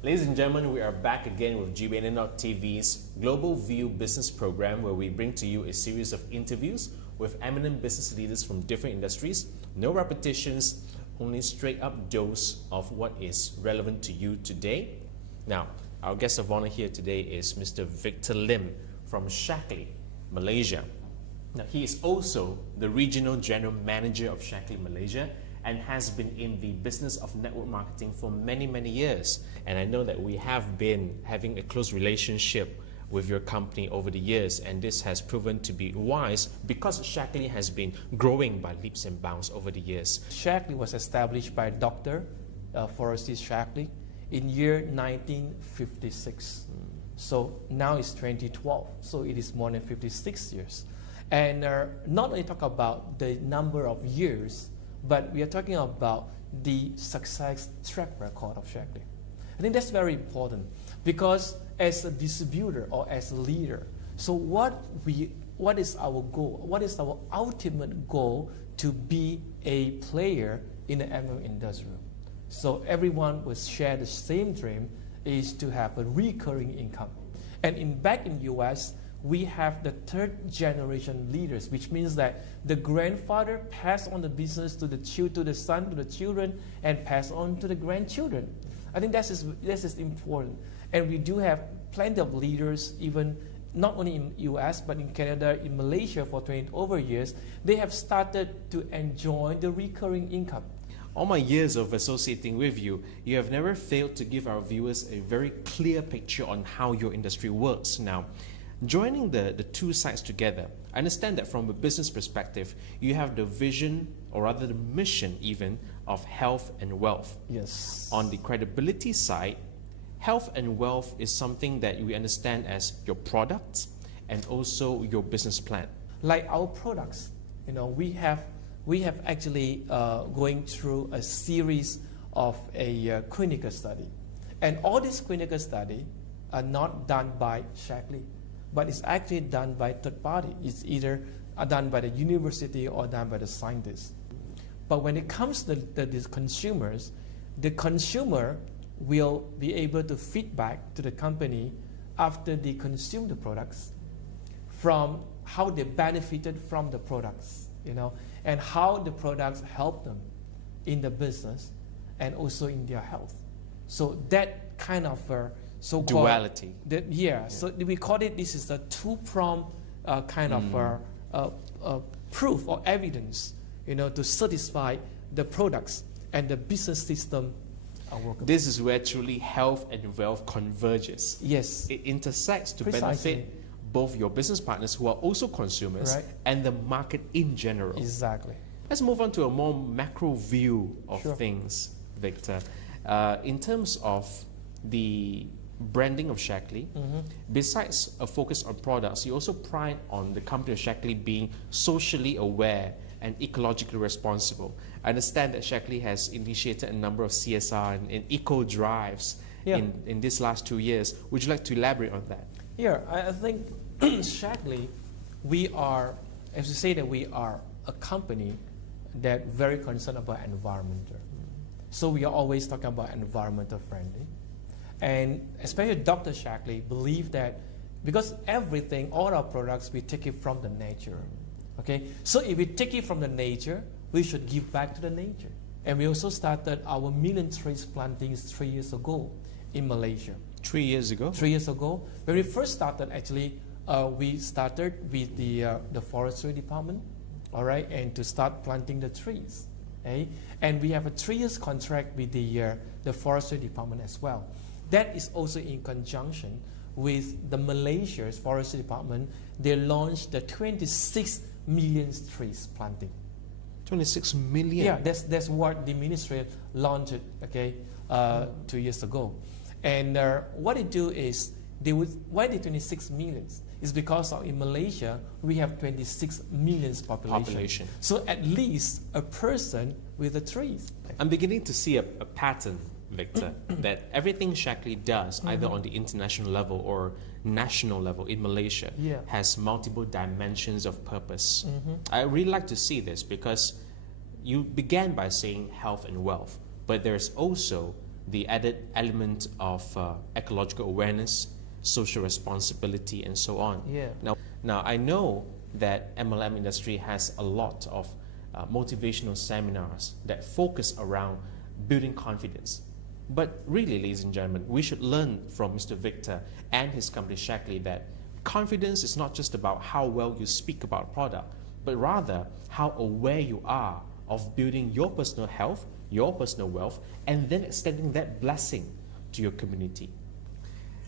Ladies and gentlemen, we are back again with GBN.TV's Global View Business Program, where we bring to you a series of interviews with eminent business leaders from different industries. No repetitions, only straight up dose of what is relevant to you today. Now, our guest of honor here today is Mr. Victor Lim from Shaklee, Malaysia. Now, he is also the Regional General Manager of Shaklee, Malaysia, and has been in the business of network marketing for many, many years. And I know that we have been having a close relationship with your company over the years, and this has proven to be wise because Shaklee has been growing by leaps and bounds over the years. Shaklee was established by Dr. Forrest Shaklee in year 1956. So now it's 2012, so it is more than 56 years. And not only talk about the number of years, but we are talking about the success track record of Shaklee. I think that's very important because as a distributor or as a leader, so what is our goal? What is our ultimate goal to be a player in the MLM industry? So everyone will share the same dream, is to have a recurring income. And back in US, we have the third generation leaders, which means that the grandfather passed on the business to the son, to the children, and pass on to the grandchildren. I think this is important. And we do have plenty of leaders, even not only in US, but in Canada, in Malaysia for 20 over years. They have started to enjoy the recurring income. All my years of associating with you, you have never failed to give our viewers a very clear picture on how your industry works. Now, joining the two sides together, I understand that from a business perspective, you have the vision, or rather the mission even, of health and wealth. Yes. On the credibility side, health and wealth is something that we understand as your products and also your business plan. Like our products, we have actually going through a series of a clinical study. And all these clinical studies are not done by Shaklee, but it's actually done by third party. It's either done by the university or done by the scientists. But when it comes to these consumers, the consumer will be able to feedback to the company after they consume the products from how they benefited from the products, and how the products help them in the business and also in their health. So that kind of so-called duality. So we call it, this is a two-pronged kind of proof or evidence, to satisfy the products and the business system are workable. This is where truly health and wealth converges. Yes. It intersects to Precisely. benefit both your business partners who are also consumers, right, and the market in general. Exactly. Let's move on to a more macro view of Sure. things, Victor. In terms of the branding of Shaklee, besides a focus on products, you also pride on the company of Shaklee being socially aware and ecologically responsible. I understand that Shaklee has initiated a number of CSR and eco drives in these last 2 years. Would you like to elaborate on that? Yeah, I think Shaklee, we are, as you say, that we are a company that very concerned about environmental. So we are always talking about environmental friendly. And especially Dr. Shaklee believe that because everything, all our products, we take it from the nature. Okay? So if we take it from the nature, we should give back to the nature. And we also started our million trees plantings 3 years ago in Malaysia. 3 years ago? 3 years ago. When we first started, actually, we started with the forestry department, all right, and to start planting the trees. Okay? And we have a 3 years contract with the forestry department as well. That is also in conjunction with the Malaysia's forestry department. They launched the 26 million trees planting. 26 million? Yeah, that's what the ministry launched, okay, 2 years ago. And what they do is, why the 26 millions? Is because in Malaysia, we have 26 million population. So at least a person with the trees. I'm beginning to see a pattern, Victor, that everything Shaklee does, either on the international level or national level in Malaysia, has multiple dimensions of purpose. I really like to see this because you began by saying health and wealth, but there's also the added element of ecological awareness, social responsibility, and so on. Yeah. Now I know that MLM industry has a lot of motivational seminars that focus around building confidence. But really, ladies and gentlemen, we should learn from Mr. Victor and his company Shackley that confidence is not just about how well you speak about a product, but rather how aware you are of building your personal health, your personal wealth, and then extending that blessing to your community.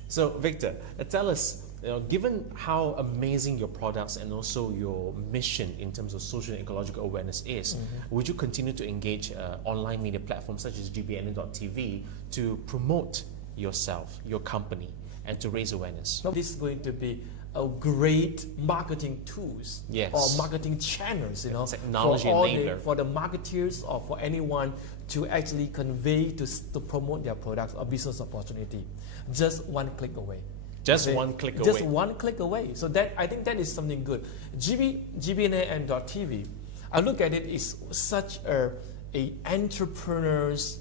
So Victor, tell us, given how amazing your products and also your mission in terms of social and ecological awareness is, would you continue to engage online media platforms such as gbnn.tv to promote yourself, your company, and to raise awareness? This is going to be a great marketing tools or marketing channels, technology enabler for the marketeers or for anyone to actually convey to promote their products or business opportunity. Just one click away. Just one click away. Just one click away. So that I think that is something good. gbnn.tv, I look at it is such a entrepreneur's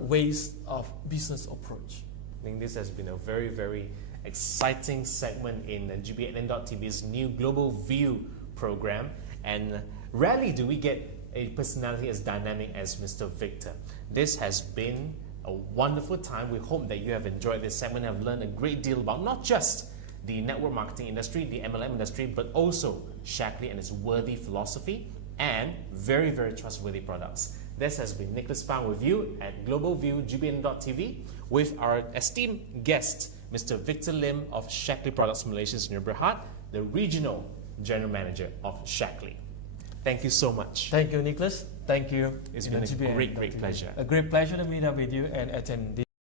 ways of business approach. I think this has been a very, very exciting segment in gbnn.tv's new Global View program, and rarely do we get a personality as dynamic as Mr. Victor. This has been a wonderful time. We hope that you have enjoyed this segment and have learned a great deal about not just the network marketing industry, the MLM industry, but also Shackley and its worthy philosophy and very, very trustworthy products. This has been Nicholas Pang with you at Global View gbnn.tv with our esteemed guest, Mr. Victor Lim of Shackley Products Malaysia near Berhad, the Regional General Manager of Shackley. Thank you so much. Thank you, Nicholas. Thank you. It's been a great pleasure. A great pleasure to meet up with you and attend this.